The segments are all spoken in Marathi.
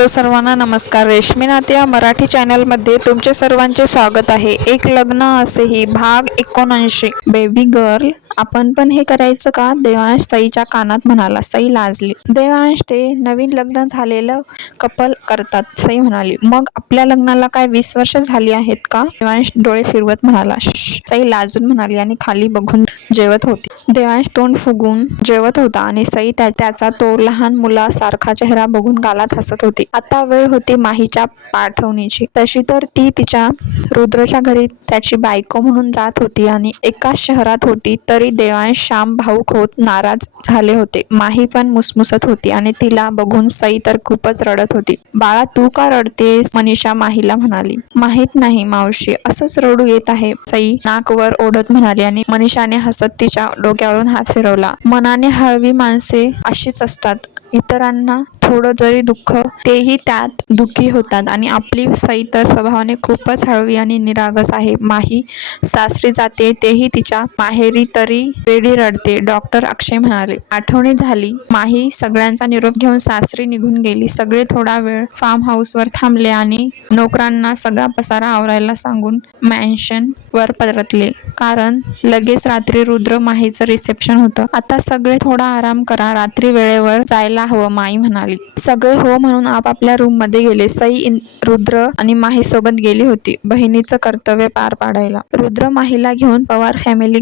हॅलो सर्वांना नमस्कार. रेश्मी नाते या मराठी चॅनलमध्ये तुमचे सर्वांचे स्वागत आहे. एक लग्न असेही भाग 79. बेबी गर्ल आपण पण हे करायचं का? देवांश सईच्या कानात म्हणाला. सई लाजली. देवांश ते नवीन लग्न झालेलं कपल करतात. सई म्हणाली. मग आपल्या लग्नाला काय 20 वर्ष झाली आहेत का? देवांश डोळे फिरवत म्हणाला. सई लाजून म्हणाली आणि खाली बघून जेवत होती. देवांश तोंड फुगून जेवत होता आणि सई त्याचा तो लहान मुलासारखा चेहरा बघून गालात हसत होती. आता वेळ होती माहीच्या पाठवणीची. तशी तर ती तिच्या रुद्रच्या घरी त्याची बायको म्हणून जात होती आणि एकाच शहरात होती. तरी देवांश श्याम भाऊक होत नाराज झाले होते. माही पण मुसमुसत होती आणि तिला बघून सई तर खूपच रडत होती. बाळा तू का रडतेस? मनीषा माहीला म्हणाली. माहीत नाही मावशी, असंच रडू येत आहे. सई नाक वर ओढत म्हणाली आणि मनीषाने हसत तिच्या डोक्यावरून हात फिरवला. मनाने हळवी माणसे अशीच असतात. इतरांना थोडं जरी दुःख तेही त्यात दुःखी होतात आणि आपली सई तर स्वभावाने खूपच हळवी आणि निरागस आहे. माही सासरी जाते तेही तिच्या माहेरी तरी वेडी रडते. डॉक्टर अक्षय म्हणाले. आठवणी झाली. माही सगळ्यांचा निरोप घेऊन सासरी निघून गेली. सगळे थोडा वेळ फार्म हाऊसवर थांबले आणि नोकरांना सगळा पसारा आवरायला सांगून मॅन्शन वर परतले. कारण लगेच रात्री रुद्र माहीचं रिसेप्शन होतं. आता सगळे थोडा आराम करा, रात्री वेळेवर जायला हवं, माई म्हणाली. सगळे हो म्हणून आपापल्या रूम मध्ये गेले. सई रुद्र आणि माही सोबत गेली होती बहिणीचं कर्तव्य पार पाडायला. रुद्र माहीला घेऊन पवार फॅमिली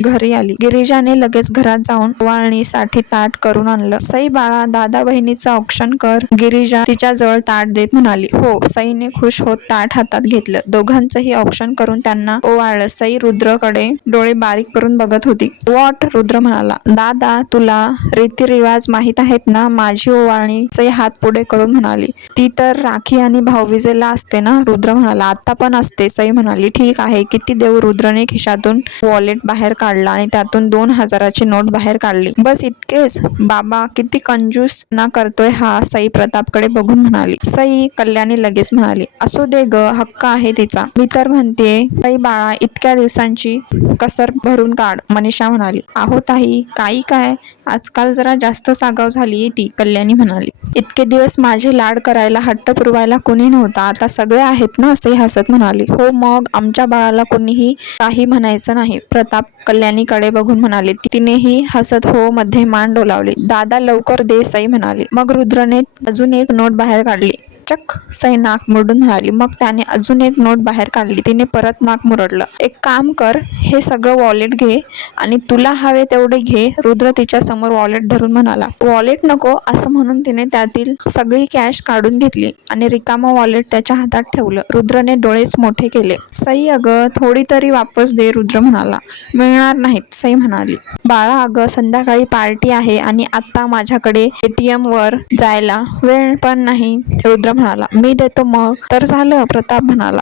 घरी आली. गिरिजाने लगेच घरात जाऊन ओवाळणीसाठी ताट करून आणलं. सई बाळा दादा बहिणीचं औक्षण कर, गिरिजा तिच्या जवळ ताट देत म्हणाली. हो. सईने खुश होत ताट हातात घेतलं. दोघांचंही औक्षण करून त्यांना ओवाळलं. सई रुद्रकडे डोळे बारीक करून बघत होती. व्हॉट? रुद्र म्हणाला. दादा तुला रीतिरिवाज माहित आहेत ना? माझी ओवाळणी. सई हात पुढे करून म्हणाली. ती तर राखी आणि भाऊबीजेला असते ना? रुद्र म्हणाला. आता पण असते. सई म्हणाली. ठीक आहे, किती देऊ? रुद्रने खिशातून वॉलेट बाहेर काढला आणि त्यातून 2000ची नोट बाहेर काढली. बस इतकेच? बाबा किती कंजूस ना करतोय हा. सई प्रतापकडे बघून म्हणाली. सई कल्याणी लगेच म्हणाली. असू दे ग, हक्क आहे तिचा. मी तर म्हणतेय सई बाळा इतक्या दिवसांची कसर भरून काढ, मनीषा म्हणाली. आहो ताई, काही काय आजकाल जरा जास्त सागाव झालीये ती, कल्याणी म्हणाली. इतके दिवस माझे लाड करायला हट्ट पुरवायला कोणी नव्हता, आता सगळे आहेत ना? सई हसत म्हणाली. हो मग आमच्या बाळाला कोणीही काही म्हणायचं नाही, प्रताप कल्याणीकडे बघून म्हणाले. तिनेही हसत हो मध्ये मान डोलावली. दादा लवकर दे, सई म्हणाली. मग रुद्रने अजून एक नोट बाहेर काढली. चक, सई नाक मुरडून म्हणाली. मग त्याने अजून एक नोट बाहेर काढली. तिने परत नाक मुरडलं. एक काम कर, हे सगळं वॉलेट घे आणि तुला हवे तेवढे घे. रुद्र तिच्या समोर वॉलेट धरून म्हणाला. वॉलेट नको असं म्हणून तिने त्यातील सगळी कॅश काढून घेतली आणि रिकामं वॉलेट त्याच्या हातात ठेवलं. रुद्रने डोळेच मोठे केले. सई अगं थोडी तरी वापस दे, रुद्र म्हणाला. मिळणार नाहीत, सई म्हणाली. बाळा अगं संध्याकाळी पार्टी आहे आणि आता माझ्याकडे ATM वर जायला वेळ पण नाही, रुद्र म्हणाला. मी देतो मग तर झालं, प्रताप म्हणाला.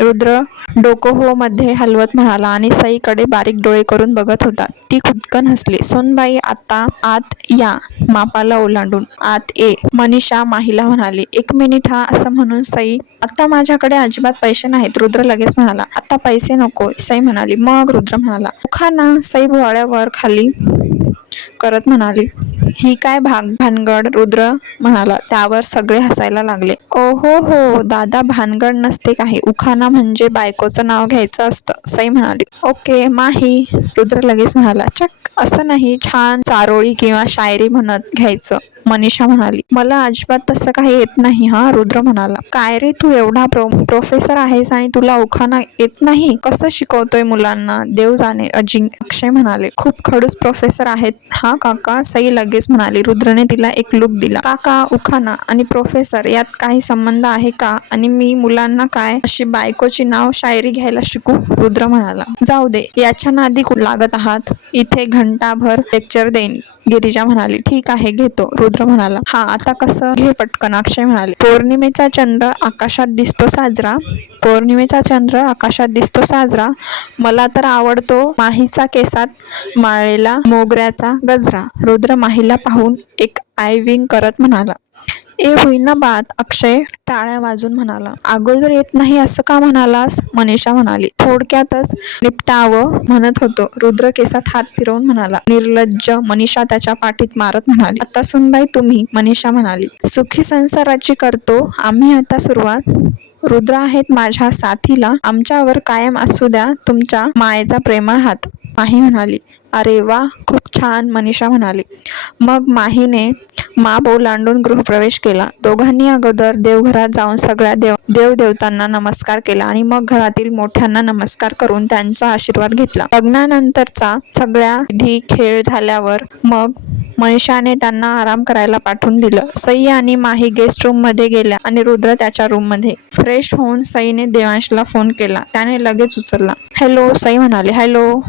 रुद्र डोकं हो मध्ये हलवत म्हणाला आणि सईकडे बारीक डोळे करून बघत होता. ती खुदकन हसली. सोनबाई आता आत या, मापाला ओलांडून आत ये, मनीषा माहीला म्हणाली. एक मिनिट हा, असं म्हणून सई. आता माझ्याकडे अजिबात पैसे नाहीत, रुद्र लगेच म्हणाला. आता पैसे नको, सई म्हणाली. मग? रुद्र म्हणाला. खा, सई भोवळ्यावर खाली करत म्हणाली. ही काय भानगड, रुद्र म्हणाला. त्यावर सगळे हसायला लागले. ओहो हो दादा, भानगड नसते काही, उखाणा म्हणजे बायकोचं नाव घ्यायचं असतं, सई म्हणाली. ओके माही, रुद्र लगेच म्हणाला. चक, असं नाही, छान चारोळी किंवा शायरी म्हणत घ्यायचं, मनीषा म्हणाली. मला अजिबात तसं काही येत नाही हा, रुद्र म्हणाला. काय रे तू एवढा प्रोफेसर आहेस आणि तुला उखाणा येत नाही? कसं शिकवतोय मुलांना, देव जाणे. अक्षय म्हणाले. खूप खडूस प्रोफेसर आहेत हा काका, सई लगेच म्हणाली. रुद्रने तिला एक लुक दिला. काका, उखाणा आणि प्रोफेसर यात काही संबंध आहे का? आणि मी मुलांना काय अशी बायकोची नाव शायरी घ्यायला शिकू? रुद्र म्हणाला. जाऊ दे, याच्या नादी लागत आहात, इथे घंटाभर लेक्चर देईन, गिरिजा म्हणाली. ठीक आहे घेतो, रुद्र म्हणाला. हा आता कसं? घे पटकन, अक्षय म्हणाले. पौर्णिमेचा चंद्र आकाशात दिसतो साजरा, पौर्णिमेचा चंद्र आकाशात दिसतो साजरा, मला तर आवडतो माहीचा केसात माळलेला मोगऱ्याचा गजरा. रुद्र माहीला पाहून एक आय विंग करत म्हणाला. ए होईना बात, अक्षय टाळ्या वाजून म्हणाला. अगोदर येत नाही असं का म्हणालास, मनीषा म्हणाली. थोडक्यातच निपटावं म्हणत होतो, रुद्र केसात हात फिरवून म्हणाला. निर्लज्ज, मनीषा त्याच्या पाठीत मारत म्हणाली. आता सुनबाई तुम्ही, मनीषा म्हणाली. सुखी संसाराची करतो आम्ही आता सुरुवात. रुद्र आहेत माझ्या साथीला, आमच्यावर कायम असू द्या तुमच्या मायेचा प्रेमळ हात, माही म्हणाली. अरे वा, खूप छान, मनीषा म्हणाली. मग माहीने माप ओलांडून गृहप्रवेश केला. दोघांनी अगोदर देवघरात जाऊन सगळ्या देवदेवतांना नमस्कार केला आणि मग घरातील मोठ्यांना नमस्कार करून त्यांचा आशीर्वाद घेतला. लग्नानंतरचा सगळ्या विधी खेळ झाल्यावर मग मनीषाने त्यांना आराम करायला पाठवून दिलं. सई आणि माही गेस्ट रूम मध्ये गेल्या आणि रुद्र त्याच्या रूम मध्ये. फ्रेश होऊन सईने देवांशला फोन केला. त्याने लगेच उचलला. हॅलो, सई म्हणाली. हॅलो.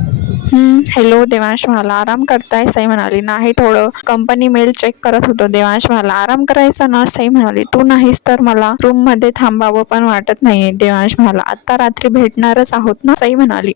हॅलो, देवांश म्हणाला. आराम करताय, सई म्हणाली. नाही, थोडं कंपनी मेल चेक करत होतो, देवांश म्हणाला. आराम करायचा ना, सई म्हणाली. तू नाहीस तर मला रूम मध्ये थांबावं पण वाटत नाहीये, देवांश म्हणाला. आता रात्री भेटणारच आहोत ना, सई म्हणाली.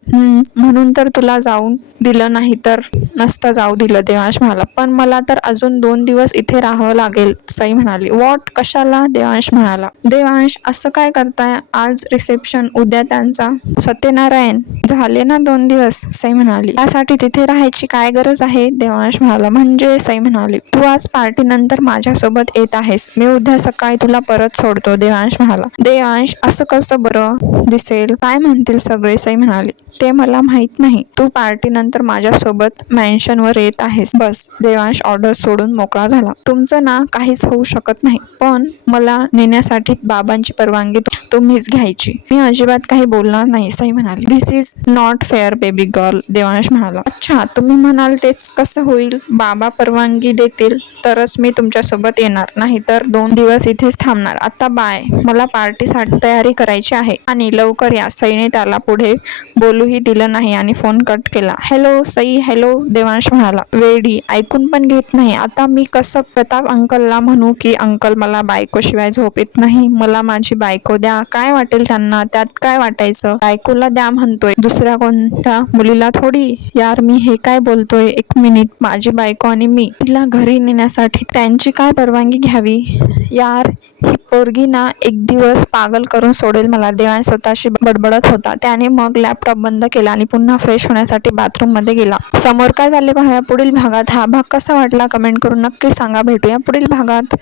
म्हणून तर तुला जाऊन दिलं, नाही तर नसतं जाऊ दिलं, देवांश म्हणाला. पण मला तर अजून 2 दिवस इथे राहावं लागेल, सई म्हणाली. वॉट, कशाला, देवांश म्हणाला. देवांश, असं काय करताय, आज रिसेप्शन, उद्या त्यांचा सत्यनारायण, झाले ना 2 दिवस, सई म्हणाली. त्यासाठी तिथे राहायची काय गरज आहे, देवांश म्हणाला. म्हणजे, सई म्हणाली. तू आज पार्टी नंतर माझ्यासोबत येत आहेस, मी उद्या सकाळी तुला परत सोडतो, देवांश म्हणाला. देवांश, असं कसं बरं दिसेल, काय म्हणतील सगळे, सई म्हणाली. ते मला माहित नाही, तू पार्टी नंतर माझ्यासोबत मॅन्शनवर येत आहेस, बस, देवांश ऑर्डर सोडून मोकळा झाला. तुमचं ना काहीच होऊ शकत नाही, पण मला नेण्यासाठी बाबांची परवानगी तुम्हीच घ्यायची. मी अजिबात काही बोलणार नाही, सई म्हणाली. This is not fair baby girl, Devansh म्हणाला. अच्छा, तुम्ही म्हणाल तेच कसं होईल, बाबा परवानगी देतील तरच मी तुमच्यासोबत येणार, नाही तर 2 दिवस इथेच थांबणार. आता बाय, मला पार्टीसाठी तयारी करायची आहे आणि लवकर या. सईने त्याला पुढे बोलूही दिलं नाही आणि फोन कट केला. हॅलो, सई. हॅलो, देवांश म्हणाला. वेडी, ऐकून पण घेत नाही. आता मी कसं प्रताप अंकलला म्हणू की अंकल मला बायकोशिवाय झोप येत नाही, मला माझी बायको द्या, काय वाटेल त्यांना, त्यात काय वाटायचं, बायकोला द्या म्हणतोय, दुसऱ्या कोणत्या मुलीला थोडी. यार, मी हे काय बोलतोय, 1 मिनिट, माझी बायको आणि मी, तिला घरी नेण्यासाठी त्यांची काय परवानगी घ्यावी, यार ही पोरगी ना एक दिवस पागल करून सोडेल मला, देवांश स्वतःशी बडबडत होता. त्याने मग लॅपटॉप बंद केला आणि पुन्हा फ्रेश होण्यासाठी बाथरूम मध्ये गेला. समोर काय झाले पाहूया पुढील भागात. हा भाग कसा वाटला कमेंट करून नक्की सांगा. भेटूया पुढील भागात.